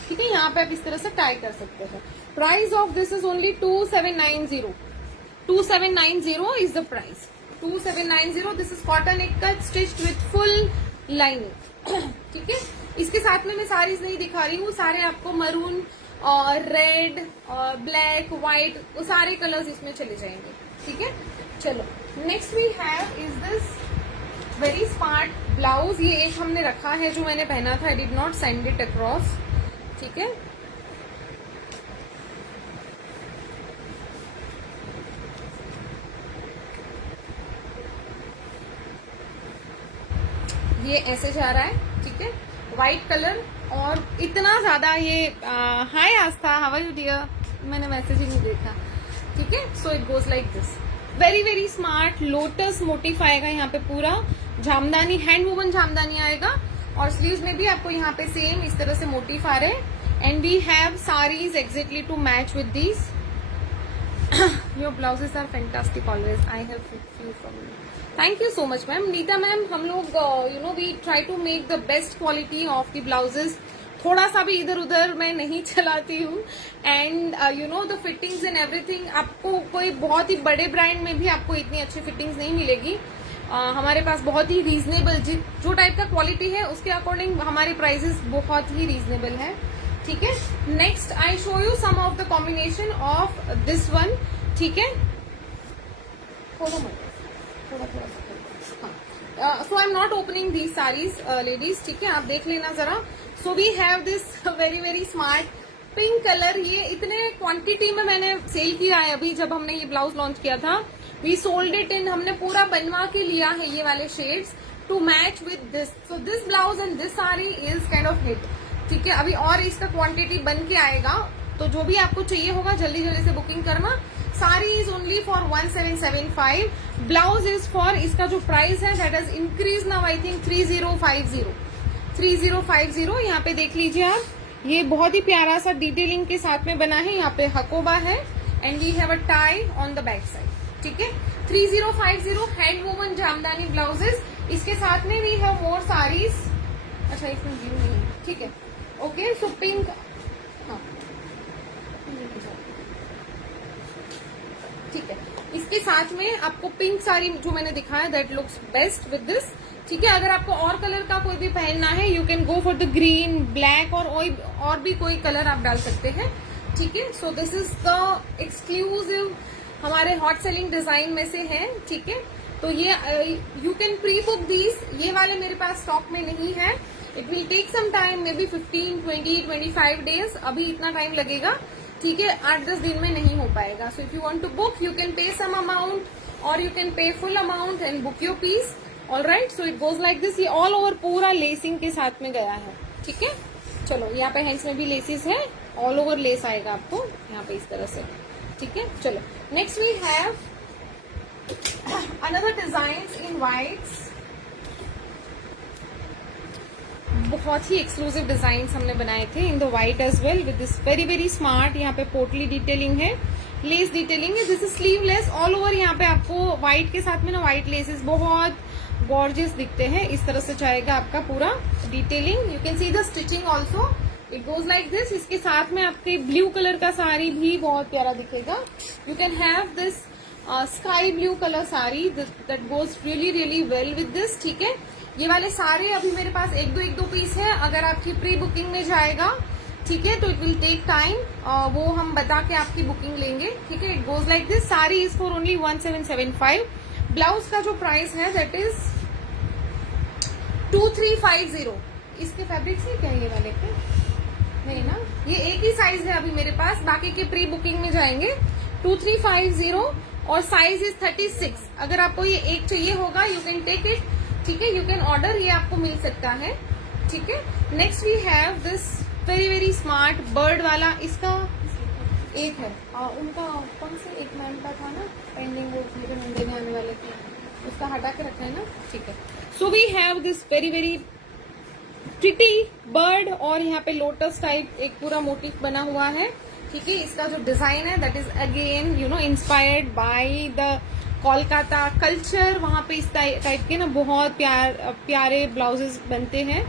ठीक है, यहाँ पे आप इस तरह से टाई कर सकते हैं। Price of this is only 2790, 2790 is the price, 2790। This is cotton ikat stitched with full lining. ठीक है, इसके साथ में मैं साड़ीज नहीं दिखा रही हूँ, सारे आपको मरून और रेड और ब्लैक व्हाइट वो सारे कलर्स इसमें चले जाएंगे। ठीक है, चलो next we have is this very smart blouse. ये एक हमने रखा है जो मैंने पहना था, I did not send it across. ठीक है, ये ऐसे जा रहा है। ठीक है, व्हाइट कलर और इतना ज्यादा ये हाय आस्था, हाउ आर यू डियर, मैंने मैसेज ही नहीं देखा। ठीक है, so it goes like this, very very smart lotus motif आएगा। यहाँ पे पूरा जामदानी, हैंड वूवन जामदानी आएगा और स्लीव्स में भी आपको यहाँ पे सेम इस तरह से मोटिफ आ रहे हैं। And we have saris exactly to match with these. Your blouses are fantastic always, I have feel from you, thank you so much ma'am. Neeta ma'am, हम लोग we try to make the best quality of the blouses. थोड़ा सा भी इधर उधर मैं नहीं चलाती हूँ। And the fittings and everything, आपको कोई बहुत ही बड़े ब्रांड में भी आपको इतनी अच्छी फिटिंग्स नहीं मिलेगी। हमारे पास बहुत ही रीजनेबल, जो टाइप का क्वालिटी है उसके अकॉर्डिंग हमारे प्राइसेस बहुत ही रीजनेबल है, ठीक है। Next I show you some of the combination of this one, ठीक है। थोड़ा so I am not opening these saris ladies, ठीक है, आप देख लेना जरा। So we have this very very smart pink colour. ये इतने क्वांटिटी में मैंने सेल किया है अभी, जब हमने ये ब्लाउज लॉन्च किया था वी सोल्ड इट इन, हमने पूरा बनवा के लिया है ये वाले shades to match with this. So this blouse and this sari is kind of hit, ठीक है। अभी और इसका क्वांटिटी बन के आएगा, तो जो भी आपको चाहिए होगा जल्दी जल्दी से बुकिंग करना। Sari is only for 1775, blouse is for, इसका जो प्राइस है that is increase now I think 3050। यहाँ पे देख लीजिए आप, ये बहुत ही प्यारा सा डिटेलिंग के साथ में बना है। यहाँ पे हकोबा है and we have a tie on the back side, ठीक है। 3050 हैंड वूवन जामदानी ब्लाउजेस। इसके साथ में वी हैव मोर साड़ीज। अच्छा इसमें व्यू नहीं है, ठीक है, ओके। सो पिंक, हाँ ठीक है। इसके साथ में आपको पिंक साड़ी जो मैंने दिखाया that looks best with this, ठीक है। अगर आपको और कलर का कोई भी पहनना है you can go for the green, black और भी कोई कलर आप डाल सकते हैं, ठीक है। So this is the exclusive हमारे हॉट सेलिंग डिजाइन में से है, ठीक है। तो ये you can pre book these. ये वाले मेरे पास स्टॉक में नहीं है, it will take some time, maybe 15, 20, 25 days, अभी इतना टाइम लगेगा, ठीक है। 8-10 दिन में नहीं हो पाएगा। So if you want to book you can pay some amount और you can pay full amount and book your piece, alright. So it goes like this. ये ऑल ओवर पूरा लेसिंग के साथ में गया है, ठीक है। चलो यहाँ पे हैंड्स में भी लेसेस है, ऑल ओवर लेस आएगा आपको यहाँ पे इस तरह से, ठीक है। चलो next we have another design in whites. बहुत ही एक्सक्लूसिव डिजाइन हमने बनाए थे in the white as well with this very very smart. यहाँ पे पोटली डिटेलिंग है, लेस डिटेलिंग है, this is sleeveless all over. यहाँ पे आपको व्हाइट के साथ में ना व्हाइट लेसेस बहुत गॉर्जियस दिखते हैं, इस तरह से जाएगा आपका पूरा detailing. You can see the stitching also, it goes like this. इसके साथ में आपके ब्लू कलर का साड़ी भी बहुत प्यारा दिखेगा। You can have this sky blue colour sari that goes really really well with this, ठीक है। ये वाले सारे अभी मेरे पास एक दो पीस है, अगर आपकी प्री बुकिंग में जाएगा, ठीक है, तो इट विल टेक टाइम, वो हम बता के आपकी बुकिंग लेंगे, ठीक है। It goes like this. Sari is for only 1775। Blouse का जो प्राइस है दैट इज 2350। इसके फैब्रिक्स है क्या ये वाले के? नहीं ना, ये एक ही साइज है अभी मेरे पास, बाकी के प्री बुकिंग में जाएंगे। 2350 और साइज इज 36। अगर आपको ये एक चाहिए होगा यू कैन टेक इट, ठीक है, यू कैन ऑर्डर, ये आपको मिल सकता है, ठीक है। Next we have this very very smart bird वाला। इसका एक है उनका कौन से एक मैम का था ना पेंडिंग, वो मेरे मंदिर में आने वाले थे, उसका हटा के रखा है ना, ठीक है। So we have this very very pretty bird और यहाँ पे लोटस टाइप एक पूरा मोटिव बना हुआ है, ठीक है। इसका जो डिजाइन है that is again you know inspired by the Kolkata culture. वहां पे इस टाइप के ना बहुत प्यारे ब्लाउजेस बनते हैं,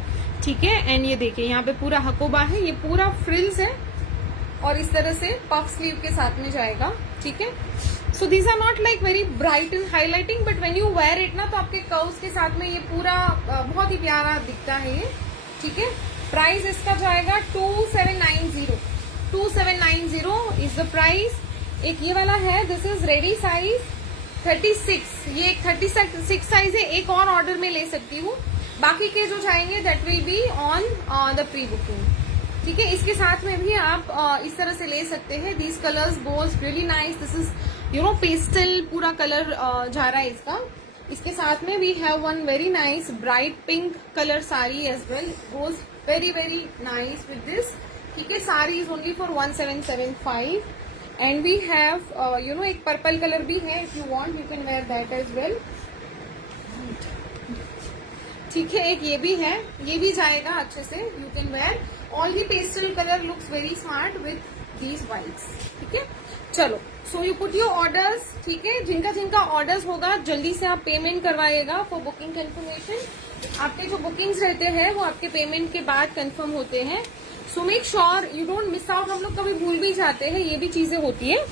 ठीक है। एंड ये देखिए यहाँ पे पूरा हकोबा है, ये पूरा फ्रिल्स है और इस तरह से पफ स्लीव के साथ में जाएगा, ठीक है। So these are not like very bright and highlighting, but when you wear it ना तो आपके कर्व्स के साथ में ये पूरा बहुत ही प्यारा दिखता है ये, ठीक है। प्राइस इसका जाएगा 2790। 2790 इज द प्राइस। एक ये वाला है, दिस इज रेडी साइज 36। ये एक 36 साइज है, एक और ऑर्डर में ले सकती हूँ, बाकी के जो जाएंगे that will be on the pre booking, ठीक है। इसके साथ में भी आप इस तरह से ले सकते हैं। These colours goes really nice. This is you know pastel पूरा कलर जा रहा है इसका। इसके साथ में we have one very nice bright pink colour sari as well, goes very very nice with this, ठीक है। Sari is only for 1775 and we have you know एक पर्पल कलर भी है, if you want you can wear that as well, ठीक है। एक ये भी है, ये भी जाएगा अच्छे से, you can wear. All the pastel colour looks very smart with these whites, ठीक है। चलो so you put your orders, ठीक है। जिनका जिनका ऑर्डर्स होगा जल्दी से आप पेमेंट करवाइएगा फॉर बुकिंग कंफर्मेशन। आपके जो बुकिंग्स रहते हैं वो आपके पेमेंट के बाद कंफर्म होते हैं। So make sure you don't miss out. हम लोग कभी भूल भी जाते हैं, ये भी चीजें होती है।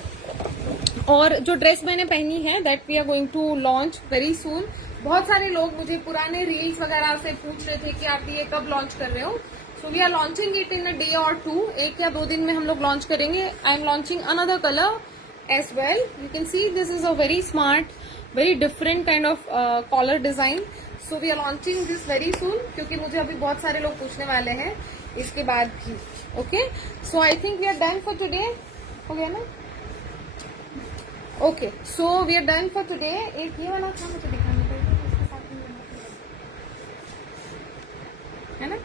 और जो ड्रेस मैंने पहनी है that we are going to launch very soon, बहुत सारे लोग मुझे पुराने रील्स वगैरह से पूछ रहे थे कि आप ये कब लॉन्च कर रहे हो. So we are launching it in a day और 2. 1 या 2 दिन में हम लोग लॉन्च करेंगे. I am launching another colour as well. You can see this is a very smart, very different kind of collar design. So we are launching this very soon, क्योंकि मुझे अभी बहुत सारे लोग पूछने वाले हैं इसके बाद भी. Okay, so I think we are done for today. हो गया ना? Okay, so we are done for today. एक ये वाला था, मुझे दिखाना पड़ेगा इसके साथ में, है ना?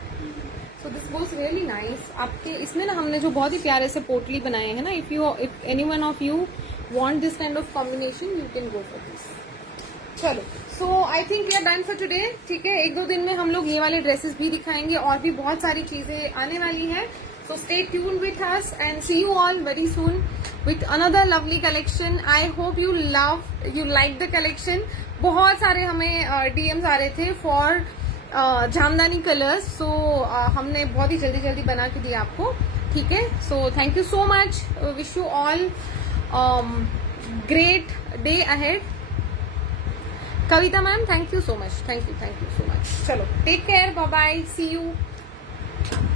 So this was really nice. आपके इसमें ना हमने जो बहुत ही प्यारे से पोटली बनाए हैं ना, if any one of you want this kind of combination you can go for this. चलो, so I think we are done for today. ठीक है, 1-2 दिन में हम लोग ये वाले ड्रेसेस भी दिखाएंगे और भी बहुत सारी चीजें आने वाली है. So stay tune with us and see you all very soon with another lovely collection. I hope you like the collection. बहुत सारे हमें DMs आ रहे थे for जामदानी कलर्स. सो हमने बहुत ही जल्दी बना के दिया आपको. ठीक है, so thank you so much. Wish you all great day ahead. Kavita ma'am, thank you so much. Thank you so much. चलो, take care, bye bye, see you.